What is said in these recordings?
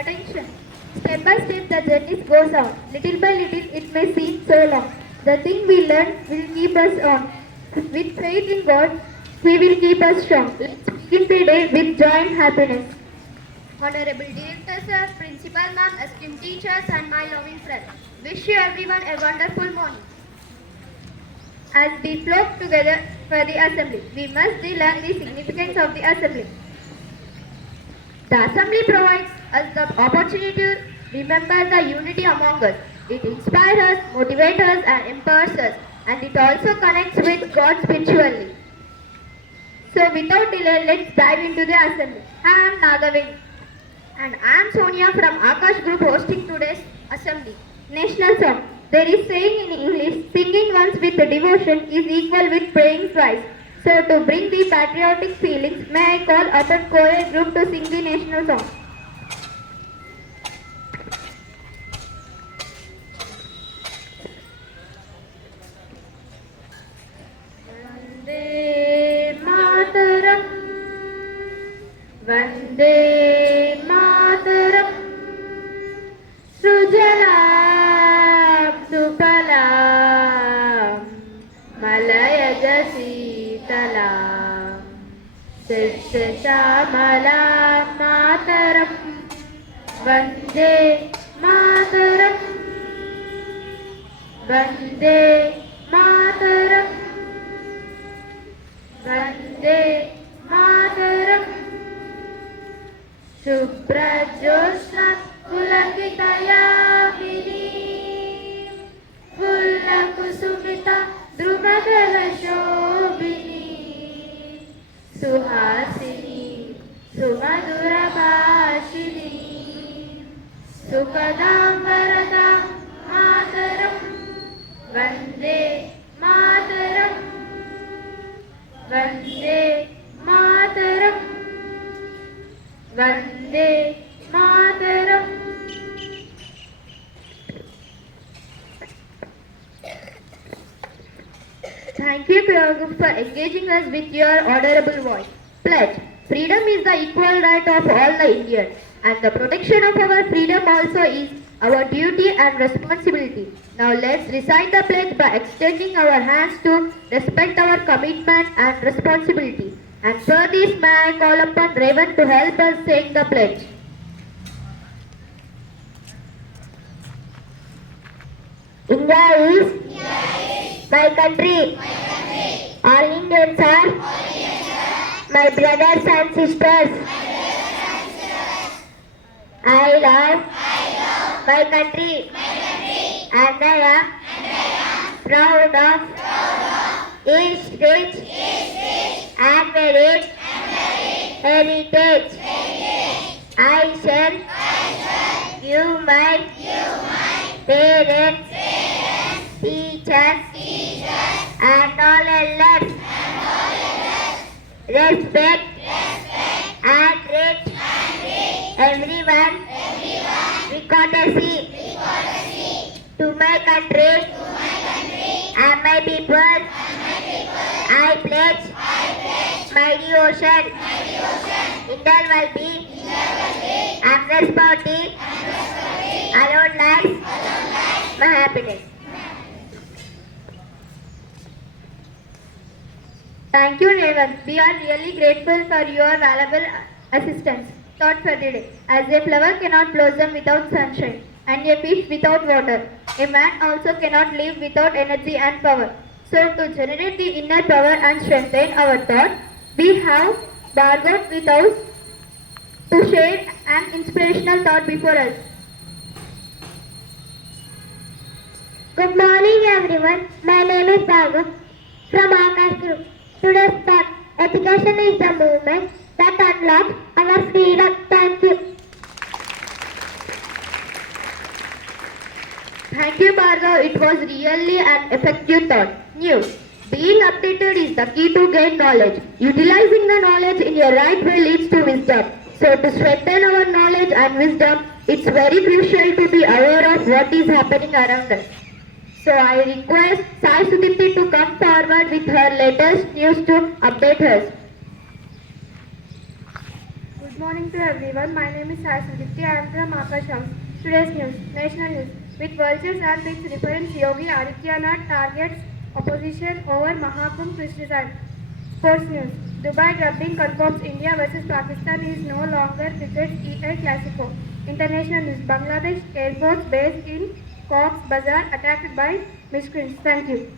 Attention! Step by step the journey goes on. Little by little it may seem so long. The thing we learn will keep us on. With faith in God, He will keep us strong. Let's begin the day with joy and happiness. Honorable Director Sir, Principal Ma'am, esteemed teachers and my loving friends. Wish you everyone a wonderful morning. As we flock together for the assembly, we must learn the significance of the assembly. The assembly provides us the opportunity to remember the unity among us. It inspires us, motivates us and empowers us, and it also connects with God spiritually. So without delay, let's dive into the assembly. I am Nagavin and I am Sonia from Akash Group hosting today's assembly. National song. There is saying in English, singing once with devotion is equal with praying twice. So to bring the patriotic feelings, may I call upon choir group to sing the national song. Vande Mataram, Vande Mataram, Sujalam Supalam, Malayaj Sitalam, Shamalam Mataram, Vande Mataram, Vande Mataram, Vande Mataram, Subrajosna Pulakitayamini, Pullakusumita Drumadala Shobini, Suhasini, Sumadura Bhashini, Sukadam Varadam Mataram, Vande Mataram, Vande Mataram, Vande Mataram. Thank you, choir group, for engaging us with your honorable voice. Pledge. Freedom is the equal right of all the Indians, and the protection of our freedom also is our duty and responsibility. Now let's recite the pledge by extending our hands to respect our commitment and responsibility. And for this, may I call upon Raven to help us saying the pledge. India is my country. All Indians are my brothers and sisters. I love my country and I am proud of its rich and varied heritage. I shall give my parents, teachers, and all elders respect and treat everyone with courtesy. To my country and my people, I pledge my devotion, internal well-being, and prosperity, alone lies my happiness. Thank you, Raven. We are really grateful for your valuable assistance. Thought for the day. As a flower cannot blossom without sunshine, and a fish without water, a man also cannot live without energy and power. So, to generate the inner power and strengthen our thought, we have Bhargav with us to share an inspirational thought before us. Good morning everyone. My name is Bhargav from Akash Group. Today's thought, education is the movement that unlocks our freedom. Thank you. Thank you, Bhargav. It was really an effective thought. New. Being updated is the key to gain knowledge. Utilizing the knowledge in a right way leads to wisdom. So to strengthen our knowledge and wisdom, it's very crucial to be aware of what is happening around us. So I request Sai Sudipti to come forward with her latest news to update us. Good morning to everyone. My name is Sai Sudipti. I am from Akash House. Today's news, national news. With vultures and with reference, Yogi Adityanath targets opposition over Mahakumbh criticism. Sports news. Dubai Clubbing confirms India versus Pakistan is no longer cricket's EA Clasico. International news. Bangladesh Air Force base in Cox's Bazar attacked by miscreants. Thank you.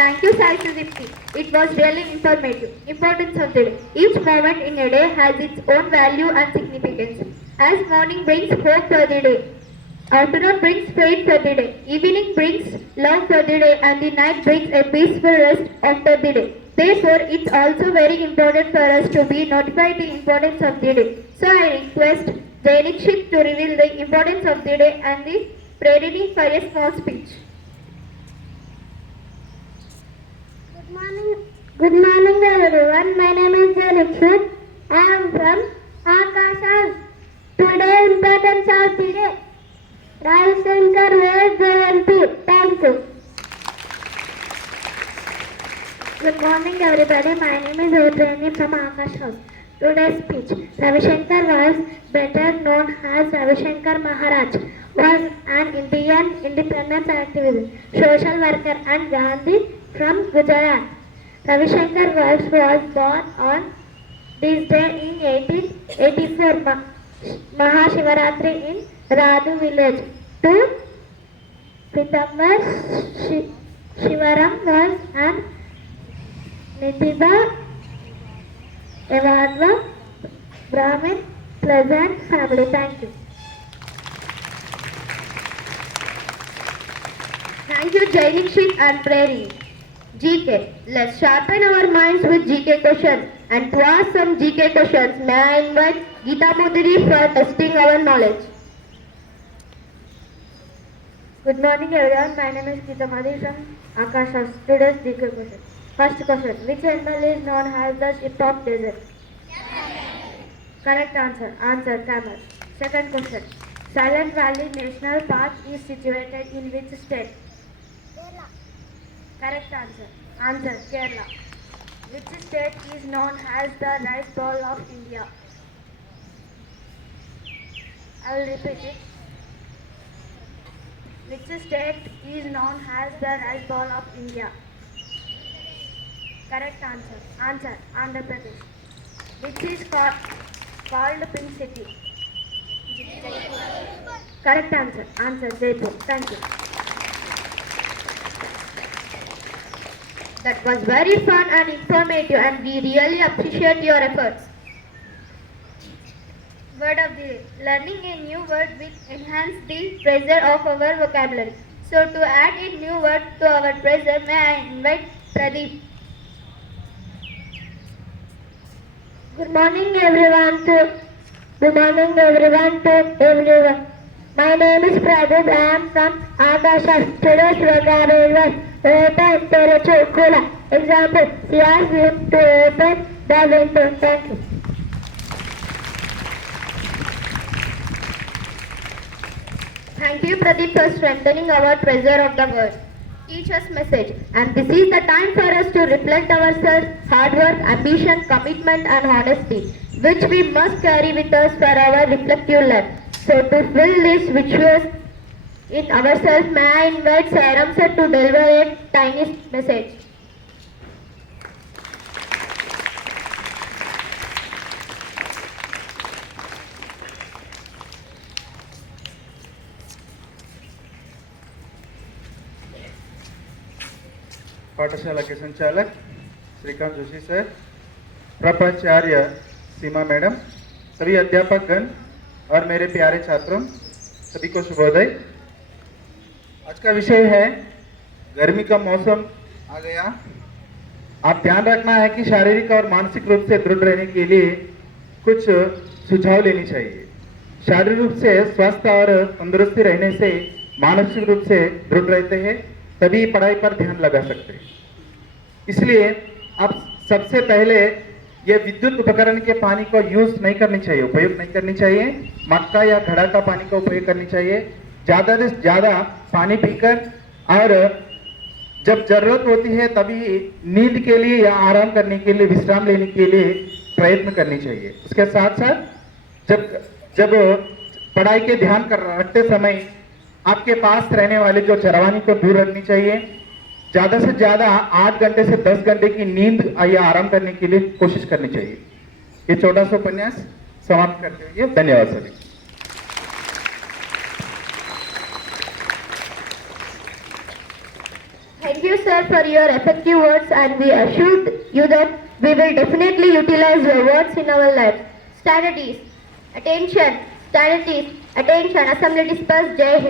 Thank you, Sai Sudipti. It was really informative. Importance of the day. Each moment in a day has its own value and significance. As morning brings hope for the day, afternoon brings faith for the day, evening brings love for the day, and the night brings a peaceful rest after the day. Therefore, it's also very important for us to be notified the importance of the day. So I request Jainishit to reveal the importance of the day and the prayer for a small speech. Good morning everyone. My name is Janakshit. I am from Akash House. Today importance of the day. Ravi Shankar Ved Jayanti. Thank you. Good morning everybody. My name is Udreni from Akash House. Today's speech. Ravi Shankar was better known as Ravi Shankar Maharaj. Was an Indian independence activist, social worker and Gandhi from Gujarat. Ravi Shankar was born on this day in 1884 Mahashivaratri in Radu village. To Pitambar Shivaram was an Nitiba Evadva Brahmin pleasant family. Thank you. Thank you, Jainishit and Prairie. GK. Let's sharpen our minds with GK questions. And to ask some GK questions, may I invite Geeta Mudiri for testing our knowledge. Good morning everyone. My name is Geeta Madhi from Akash House. Today's GK question. First question. Which animal is known as the ship of desert? Correct answer. Answer. Camel. Second question. Silent Valley National Park is situated in which state? Correct answer. Answer. Kerala. Which state is known as the Rice Bowl of India? I will repeat it. Which state is known as the Rice Bowl of India? Correct answer. Answer. Andhra Pradesh. Which is called Pink City? Correct answer. Answer. Jaipur. Thank you. That was very fun and informative, and we really appreciate your efforts. Word of the day. Learning a new word will enhance the treasure of our vocabulary. So to add a new word to our treasure, may I invite Pradeep. Good morning everyone to everyone. My name is Pradeep. I am from Akash. Today's vocabulary was open Terechukula. Example, she asked him to open the window. Thank you. Thank you, Pradeep, for strengthening our treasure of the word. Teach us message. And this is the time for us to reflect ourselves, hard work, ambition, commitment and honesty, which we must carry with us for our reflective life. So to fill this virtuous in ourselves, may I invite Sairam sir to deliver a tiny message. पाठशाला के संचालक Shrikant Joshi sir, प्रपाचार्य सीमा madam, सभी अध्यापकगण और मेरे प्यारे छात्रों, सभी को शुभोदय। आज का विषय है गर्मी का मौसम आ गया। आप ध्यान रखना है कि शारीरिक और मानसिक रूप से दृढ़ रहने के लिए कुछ सुझाव लेनी चाहिए। शारीरिक रूप से स्वस्थ और तंदुरुस्ती रहने से मानसिक रूप से दृढ़ रहते हैं, तभी पढ़ाई पर ध्यान लगा सकते हैं। इसलिए आप सबसे पहले ये विद्युत उपकरण के पानी को यूज नहीं करनी चाहिए, उपयोग नहीं करनी चाहिए। मटका या घड़ा का पानी का उपयोग करनी चाहिए। ज़्यादा से ज़्यादा पानी पीकर और जब जरूरत होती है तभी नींद के लिए या आराम करने के लिए, विश्राम लेने के लिए प्रयत्न करनी चाहिए। उसके साथ साथ जब जब पढ़ाई के ध्यान कर रखते समय आपके पास रहने वाले जो चरवानी को दूर रखनी चाहिए। ज्यादा से ज्यादा 8 घंटे से 10 घंटे की नींद या आराम करने के लिए कोशिश करनी चाहिए। ये छोटा सा उपन्यास समाप्त करते हुए धन्यवाद सभी। Thank you, sir, for your effective words, and we assured you that we will definitely utilize your words in our lives. Standard is attention. Standard is attention. Assembly dispersed. Jai Hind.